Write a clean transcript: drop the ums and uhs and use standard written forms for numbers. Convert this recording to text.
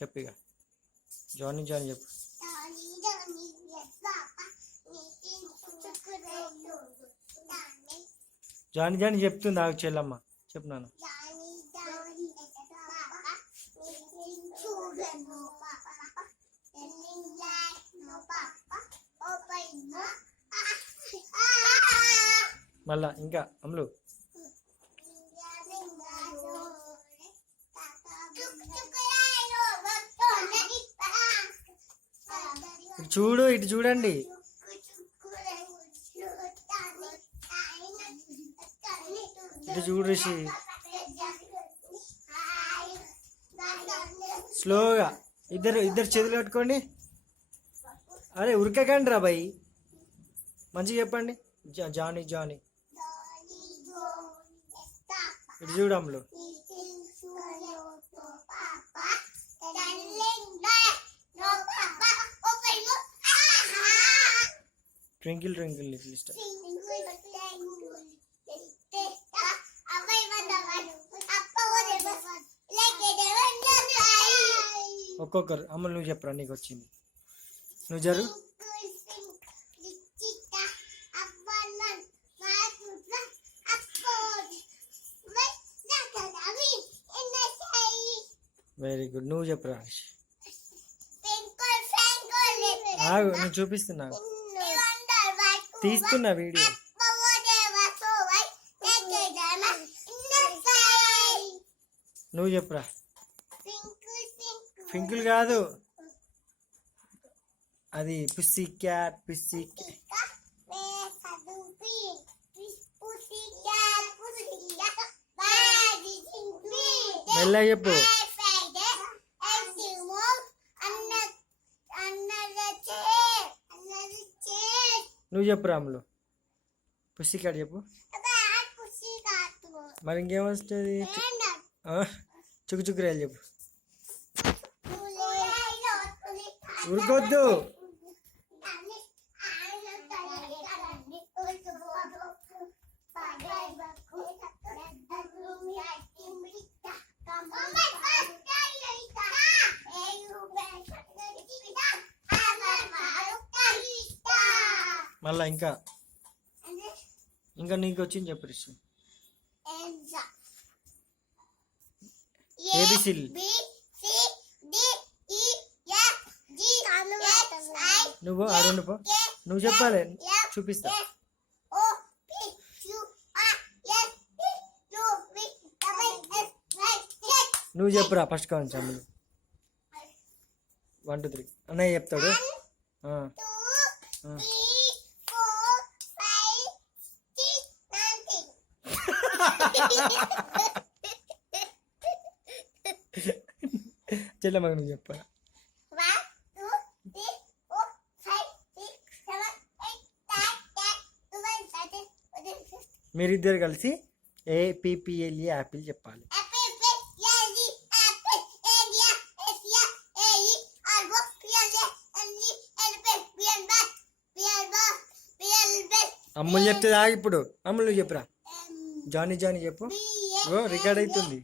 చెప్పు ఇక Johnny Johnny చెప్పు. జానీ జానీ చెప్తుంది నాకు చెల్లమ్మ. చెప్పు నాన్న. మళ్ళా ఇంకా అమ్ములు ఇటు చూడు, ఇటు చూడండి. ఇటు చూడు రిషి, స్లోగా. ఇద్దరు చేతులు కట్టుకోండి. అరే ఉరకకండి రా బాయ్, మంచిగా చెప్పండి. Johnny Johnny. ఇటు చూడమ్లు. Twinkle twinkle little star. ఒక్కొక్కరు. అమ్మ నువ్వు చెప్పరా, నీకు వచ్చింది. నువ్వు జరు. Very good. నువ్వు చెప్పరా. నేను చూపిస్తున్నా, తీస్తున్నా వీడియో. నువ్వు చెప్పరా. ట్వింకిల్ కాదు, అది పుస్సీ క్యాట్. పుస్సీ మెల్లగా చెప్పు. నువ్వు చెప్పు రాములు. పుస్సీ క్యాట్ చెప్పు. మరి ఇంకేమొస్తుంది? చుక్కు చుక్కు రేలు చెప్పు. ఉరుకొద్దు. మళ్ళా ఇంకా నీకు వచ్చింది చెప్పు రిషి. ఏబిసిల్. నువ్వు అరుణ్ పో, నువ్వు చెప్పాలి, చూపిస్తా. నువ్వు చెప్పురా ఫస్ట్ కావచ్చు. అమ్ములు 1 2 3 అన్నయ్య చెప్తాడు. చెల్లమ్మ నువ్వు చెప్పరా. మీరిద్దరు కలిసి APPLE యాపిల్ చెప్పాలి. అమ్ములు చెప్తే ఇప్పుడు. అమ్ములు చెప్పురా. జానీ జానీ చెప్పు. రికార్డ్ అవుతుంది.